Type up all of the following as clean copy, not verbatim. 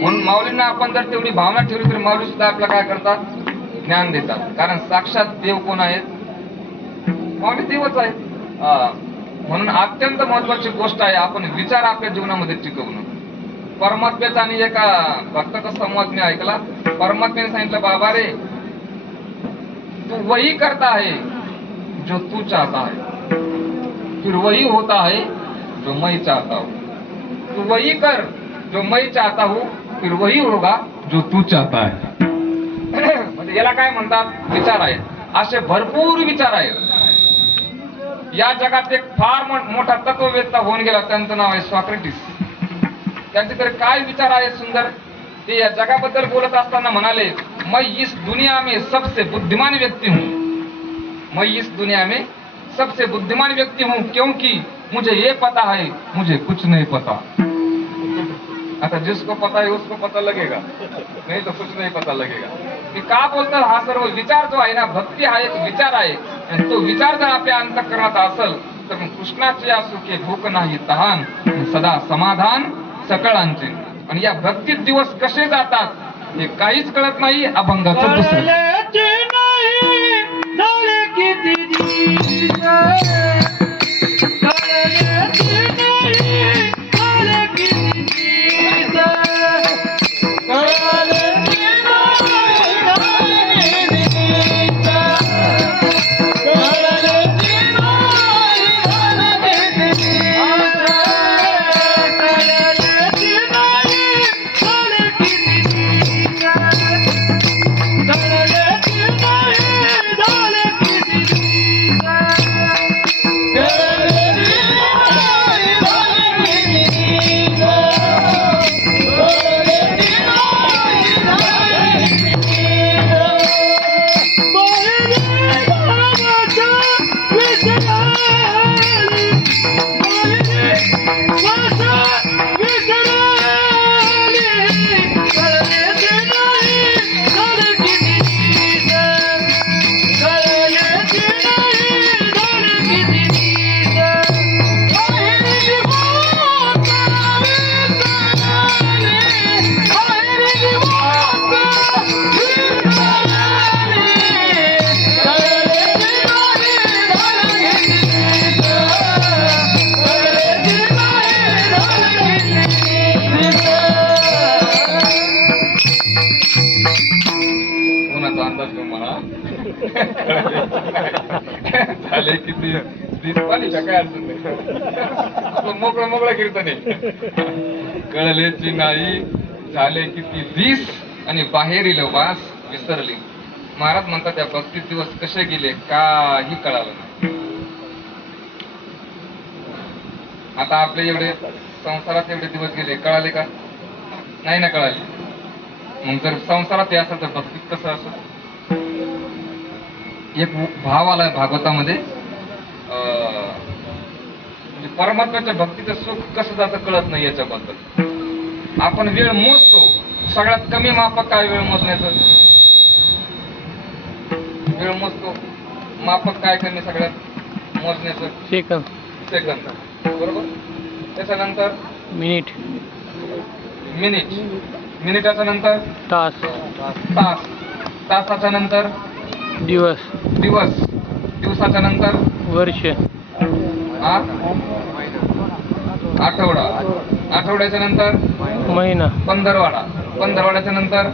म्हणून माऊलींना आपण जर तेवढी भावना ठेवली तर माऊली सुद्धा आपला काय करतात, ज्ञान देतात. कारण साक्षात देव कोण आहेत, माऊली देवच आहेत. म्हणून अत्यंत महत्वाची गोष्ट आहे आपण विचार आपल्या जीवनामध्ये टिकवणं. परमात्म्याचा आणि एका भक्ताचा संवाद मी ऐकला. परमात्म्याने सांगितलं, बाबा रे तू वही करता है जो तू चाहता है, फिर वही होता है जो मैं चाहता हूँ. तू वही कर जो मैं चाहता हूँ, फिर वही होगा जो तू चाहता है. म्हणजे याला काय म्हणतात, विचार आहेत. असे भरपूर विचार आहेत. या जगात एक फार मोठा तत्ववेत्ता होऊन गेला, त्यांचं नाव आहे सॉक्रेटिस. त्यांचे तर काय विचार आहेत सुंदर. ते या जगाबद्दल बोलत असताना म्हणाले, मैं इस दुनिया में सबसे बुद्धिमान व्यक्ति हूँ. मैं इस दुनिया में सबसे बुद्धिमान व्यक्ति हूँ क्योंकि मुझे ये पता है मुझे कुछ नहीं पता. आता जिसको पता है उसको पता लगेगा, नहीं तो कुछ नहीं पता लगेगा. मी का बोलतात, हा सर्व विचार जो आहे ना, भक्ती हा एक विचार आहे. आणि तो विचार जर आपल्या अंतःकरणात असेल तर मग कृष्णाची असो की भूक नाही तहान, सदा समाधान सकळांचे. आणि या भक्तीत दिवस कसे जातात हे काहीच कळत नाही. अभंगाचं दुसरं झाले किती दिस पाणी काय अडचण नाही, मोकळं मोकळं कीर्तन आहे. कळलेची नाही झाले किती दिस आणि बाहेरील वास विसरली. महाराज म्हणतात त्या भक्तीत दिवस कसे गेले काही कळालं नाही. आता आपले एवढे संसारात एवढे दिवस गेले, कळाले का नाही ना कळाले. मग जर संसारात हे असेल तर भक्तीत कसं असं. एक भाव आलाय भागवतामध्ये, म्हणजे परमात्म्याच्या भक्तीचं सुख कसं जातं कळत नाही याच्याबद्दल. आपण वेळ मोजतो, सगळ्यात कमी मापक काय वेळ मोजण्याचं, वेळ मोजतो मापक काय कमी सगळ्यात मोजण्याचं, सेकंद बरोबर. त्याच्यानंतर मिनिटाच्या नंतर तासाच्या नंतर दिवसाच्या नंतर वर्ष, आठवड्याच्या नंतर महिना, पंधरवाड्याच्या नंतर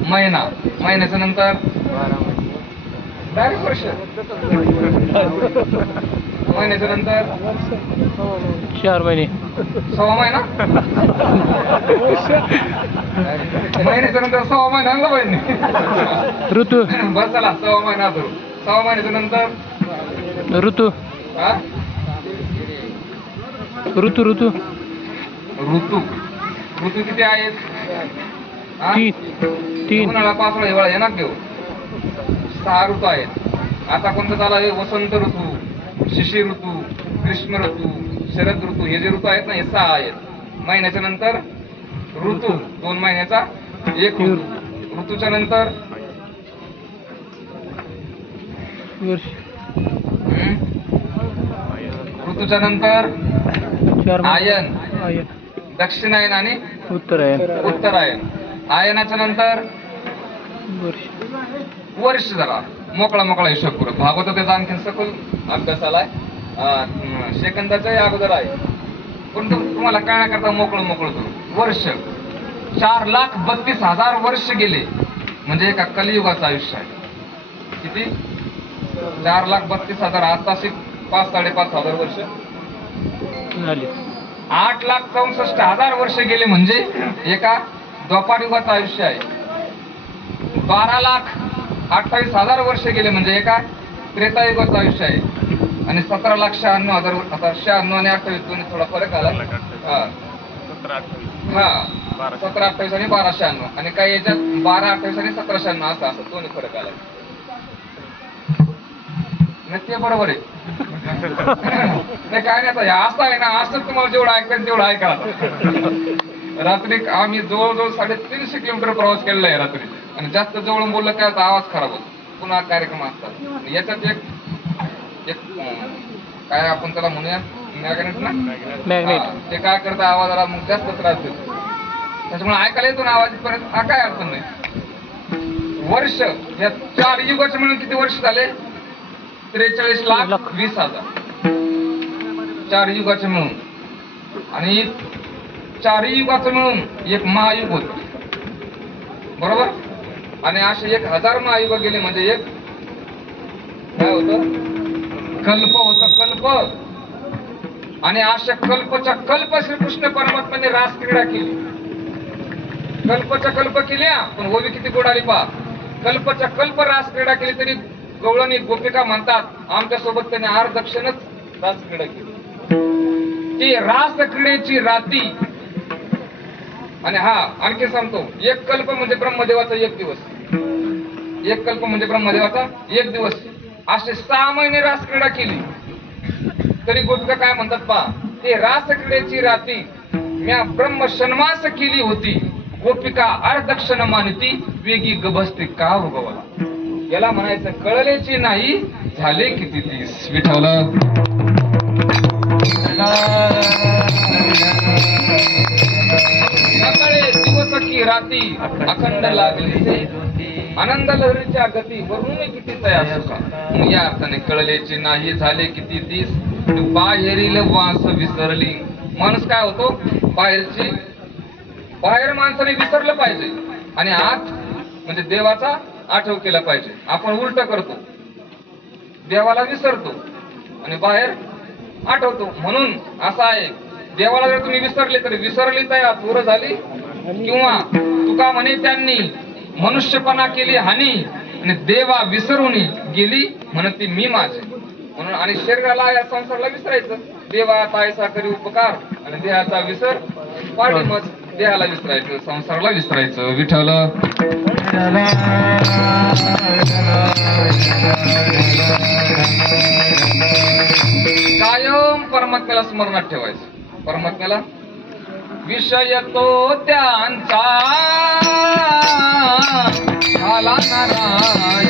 महिना, महिन्याच्या नंतर डायरेक्ट वर्ष, महिन्याच्या नंतर 4 महिने, सव्वा महिना, महिन्याच्या नंतर सव्वा महिना आणला पाहिजे ऋतू. बस चला सव्वा महिना धरू. सव्वा महिन्याच्या नंतर ऋतू, ऋतू ऋतू ऋतू ऋतू किती आहेत, 3. उन्हाळा पावसाळा हिवाळा येणार घेऊ 6 ऋतू आहेत. आता कोणतं चालू आहे, वसंत ऋतू, शिशिर ऋतू, ग्रीष्म ऋतू, शरद ऋतू. हे जे ऋतू आहेत ना हे 6 आहेत. महिन्याच्या नंतर ऋतू 2 महिन्याचा एक ऋतू. ऋतूच्या नंतर वर्ष, ऋतूच्या नंतर आयन, दक्षिणायन आणि उत्तरायण उत्तरायण. आयनाच्या नंतर वर्ष वर्ष. जरा मोकळा मोकळा हिशोब करू. भागवत त्याचा आणखीन सखोल अभ्यास आलाय. सेकंदाच्याही अगोदर आहे, पण तुम्हाला कळण्याकरता मोकळं मोकळं करू. वर्ष 4,32,000 वर्ष गेले म्हणजे एका कलियुगाचं आयुष्य आहे. किती? 4,32,000. आताशी 5-5.5 वर्ष झाली. 8,64,000 वर्ष गेले म्हणजे एका द्वापारयुगाचं आयुष्य आहे. 12,28,000 वर्ष गेले म्हणजे एका त्रेतायुगाचं आयुष्य आहे. आणि 17,96,000. आता 96 आणि 28 दोन्ही थोडा फरक आला. हा 1728 आणि 1296. आणि काही याच्यात 1228 आणि 1796 असं असं दोन्ही फरक आला. नक्की बरोबर आहे. नाही काय नाही, आता असं आहे ना, असं तुम्हाला जेवढं ऐकायचं तेवढं ऐका. रात्री आम्ही जवळजवळ 350 किलोमीटर प्रवास केलेला आहे रात्री. आणि जास्त जवळून बोललं काय होतं, आवाज खराब होतो. पुन्हा कार्यक्रम असतात. याच्यात एक काय आपण त्याला म्हणूया मॅग्नेट ना, मॅग्नेट. ते काय करतं आवाजाला मग जास्त त्रास देतो. त्याच्यामुळे ऐकायला येतो ना आवाज पर्यंत. काय अडचण नाही. वर्ष या 4 युगाचे मिळून किती वर्ष झाले? 43,20,000. 4 युगाचे मिळून. आणि 4 युगाचं मिळून एक महायुग होत, बरोबर. आणि असे 1,000 महायुग गेले म्हणजे एक काय होतं? कल्प होत. कल्प. आणि अशा कल्पच्या कल्प श्रीकृष्ण परमात्म्याने रास क्रीडा केली. कल्पच्या कल्प केल्या पण ओवी किती गोड आली पहा. कल्पच्या कल्प रास क्रीडा केली तरी गवळणी गोपिका म्हणतात आमच्या सोबत त्याने आर्दक्षिणच रास क्रीडा केली. ती रास क्रीडेची राती. आणि हा आणखी सांगतो, एक कल्प म्हणजे ब्रह्मदेवाचा 1 दिवस. एक कल्प म्हणजे ब्रह्मदेवाचा 1 दिवस. असे 6 महिने रास क्रीडा केली तरी गोपिका काय म्हणतात पहा. ते रास क्रीडेची राती म्या ब्रह्म शन्मास केली होती. गोपिका अर्धक्षण मानती वेगी गभस्ती का उगवला. याला म्हणायचं कळलेची नाही झाले किती दिस. विठवला सकाळी दिवस की राती अखंड लागली आनंद लहरीच्या गती वरून किती तया सुखा. या अर्थाने कळलेची नाही झाले किती दिस. बाहेरील वास विसरली. माणूस काय होतो, बाहेर माणसाने विसरलं पाहिजे आणि आत म्हणजे देवाचा आठव केला पाहिजे. आपण उलट करतो, देवाला विसरतो आणि बाहेर आठवतो. म्हणून असं आहे, देवाला जर तुम्ही विसरले तर विसरली तया पूर झाली. किंवा तुका म्हणे त्यांनी मनुष्यपणा केली हानी आणि देवा विसरून गेली म्हणती मी माझे. म्हणून आणि शरीराला या संसाराला विसरायचं. देवा तायसा करी उपकार आणि देहाचा विसर पाडी. मग देहाला विसरायचं, संसाराला विसरायचं. विठ्ठल कायम परमात्म्याला स्मरणात ठेवायचं. परमात्म्याला विषय तो त्यांचा झाला नारायण.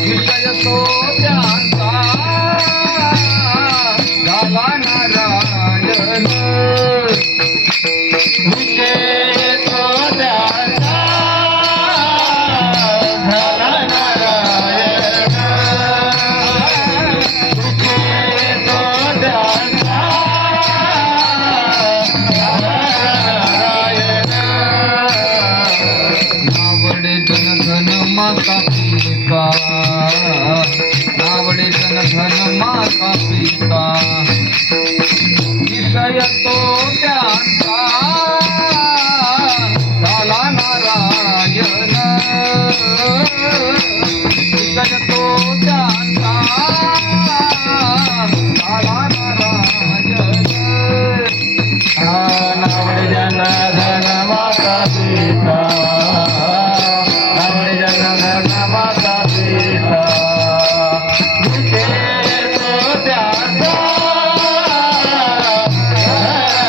विषय तो त्यांचा झाला नारायण. विषय तो त्यांचा झाला नारायण. विषय तो त्यांचा नावडे जनधन माता पिता. नावडे जनधन माता पिता. विषय तो त्यांचा झाला नारायण. विषय तो त्यांचा झाला नारायण. नावडे जनधन माता पिता. नावडे जनधन माता पिता. विषय तो त्यांचा झाला नारायण.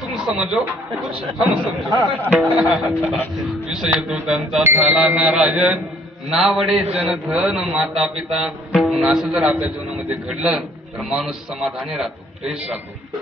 तुम समजो कुछ हम समजो. विषय तो त्यांचा झाला नारायण, नावडे जनधन माता पिता. म्हणून असं जर आपल्या जीवनामध्ये घडलं तर माणूस समाधानी राहतो, फ्रेश राहतो.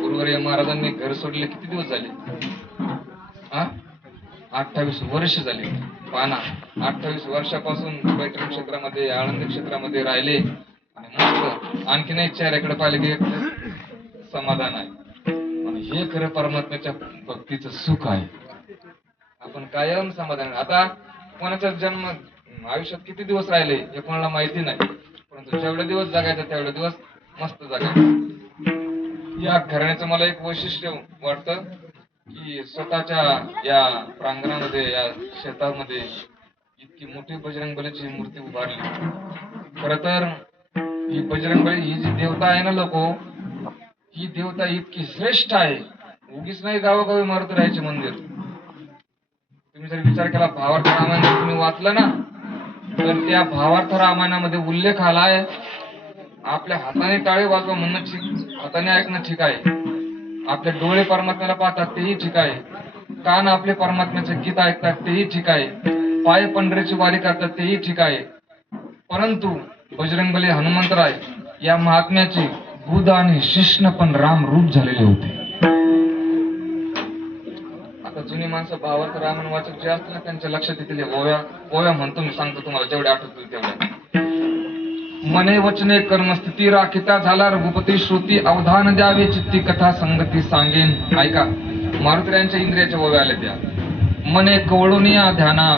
गुरुवर्य महाराजांनी घर सोडले किती दिवस झाले? 28 वर्ष झाले. पाना 28 वर्षापासून पैठण क्षेत्रामध्ये, आळंदी क्षेत्रामध्ये राहिले आणि मस्त आणखीन एक चेहऱ्याकडे पाहिले की एक समाधान आहे. आणि हे खरं परमात्म्याच्या भक्तीचं सुख आहे. आपण कायम समाधान. आता कोणाचा जन्म आयुष्यात किती दिवस राहिले हे कोणाला माहिती नाही, परंतु जेवढे दिवस जगायचे तेवढे दिवस मस्त जगायचे. या घराण्याचं मला एक वैशिष्ट्य वाटतं की स्वतःच्या या प्रांगणामध्ये, या शेतामध्ये इतकी मोठी बजरंगबलीची मूर्ती उभारली. खर तर ही बजरंगबली ही जी देवता आहे ना लोक, ही देवता इतकी श्रेष्ठ आहे. उगीच नाही गावोगावी मारुती राहायचे मंदिर. तुम्ही जर विचार केला भावार्थ रामायण तुम्ही वाचलं ना, तर त्या भावार्थ रामायणामध्ये उल्लेख आलाय आपल्या हाताने टाळे वाजवा म्हणणं ठीक, हाताने ऐकणं ठीक आहे. आपले डोळे परमात्म्याला पाहतात तेही ठीक आहे. कान आपले परमात्म्याचे गीत ऐकतात तेही ठीक आहे. पाय पंढरीची वारी करतात तेही ठीक आहे. परंतु बजरंगबली हनुमंतराय या महात्म्याचे बुध आणि शिष्ण पण राम रूप झालेले होते. आता जुनी माणसं भावार्थ रामायण वाचक जे असतील ना त्यांच्या लक्षात येतील ओव्या म्हणतो मी, सांगतो तुम्हाला जेवढे आठवतील तेवढ्या. मने वचने कर्मस्थिती राखिता झाला रघुपती श्रुती, अवधान द्यावे चित्ती कथा संगती सांगेन. ऐका मारुतीरायांच्या इंद्रियाच्या ओव्या आल्या त्या. मने कवळुनिया ध्याना,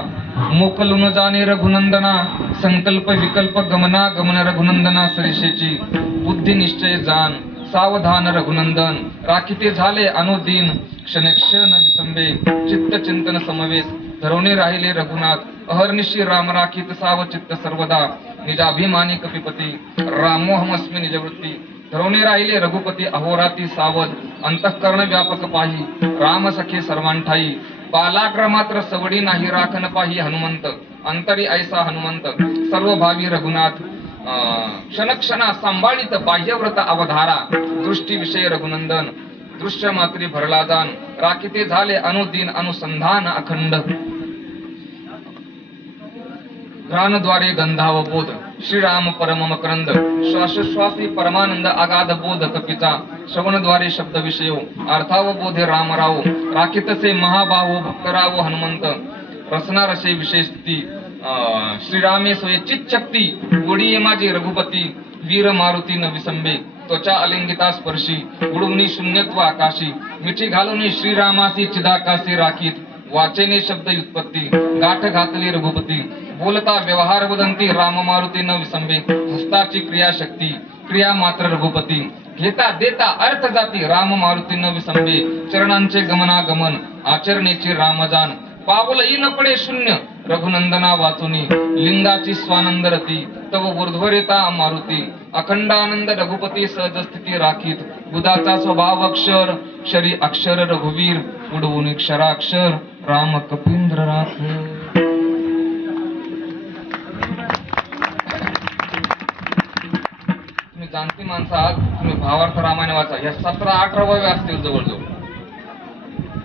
मोकलून जाणे रघुनंदना, संकल्प विकल्प गमना गमन रघुनंदना सरिषेची, बुद्धी निश्चय जाण सावधान रघुनंदन, राखिते झाले अनुदीन क्षणक्षण विसंबे, चित्त चिंतन समवेत धरवणे राहिले रघुनाथ, अहर्निशी राम राखीत साव चित्त सर्वदा, निजाभिमानी कपिपती रामोहमस्मी निजवृत्ती, धरवणे राहिले रघुपती अहोराती सावध, अंतःकरण व्यापक पाही राम सखे सर्वांठाई, बालाग्र मात्र सवडी नाही राखन पाही हनुमंत, अंतरी ऐसा हनुमंत सर्व भावी रघुनाथ, क्षणक्षणा सांभाळित बाह्यव्रत अवधारा, दृष्टी विषय रघुनंदन, दृश्य मात्री भरला जाण, राखिते झाले अनुदीन अनुसंधान अखंड, घ्राणद्वारे गंधाव बोध श्रीराम परम मकरंद, श्वासोश्वासी परमानंद अगाध बोध कपिचा, श्रवणद्वारे शब्द विषयो अर्थावबोधे रामराव, राखितसे महाभावो भक्तराव हनुमंत, रसनारसे विषय स्थिती श्रीरामे सोये चित शक्ती, गोडी माझी रघुपती वीर मारुती न विसंबे, त्वचा अलिंगिता स्पर्शी उडवणी शून्यत्व आकाशी, मिठी घालुनी श्रीरामासी चिदाकाशी राखीत, वाचेने शब्द व्युत्पत्ती गाठ घातली रघुपती, बोलता व्यवहार वदंती राम मारुती न विसंबे, हस्ताची क्रिया शक्ती क्रिया मात्र रघुपती, घेता देता अर्थ जाती राम मारुती न विसंबे, चरणांचे गमनागमन आचरणेची रामजान, पावल न पडे शून्य रघुनंदना वाचुनी, लिंगाची स्वानंद रती तव ऊर्ध्वरेता मारुती, अखंडानंद रघुपती सहज स्थिती राखीत, बुधाचा स्वभाव अक्षर शरी अक्षर रघुवीर, उडवून क्षराक्षर राम कपींद्र राख. तुम्ही जाणती माणसं आहात, तुम्ही भावार्थ रामायण वाचा, या 17-18 ओव्या असतील जवळजवळ.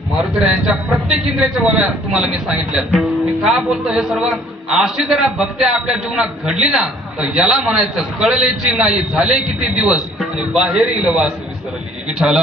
मारुतीरायांच्या प्रत्येक इंद्रियाच्या ओव्या तुम्हाला मी सांगितल्यात. मी का बोलतो हे सर्व? अशी जरा भक्ती आपल्या जीवनात घडली ना तर याला म्हणायचं कळलेची नाही झाले किती दिवस आणि बाहेरील वास विसरली विठ्ठल.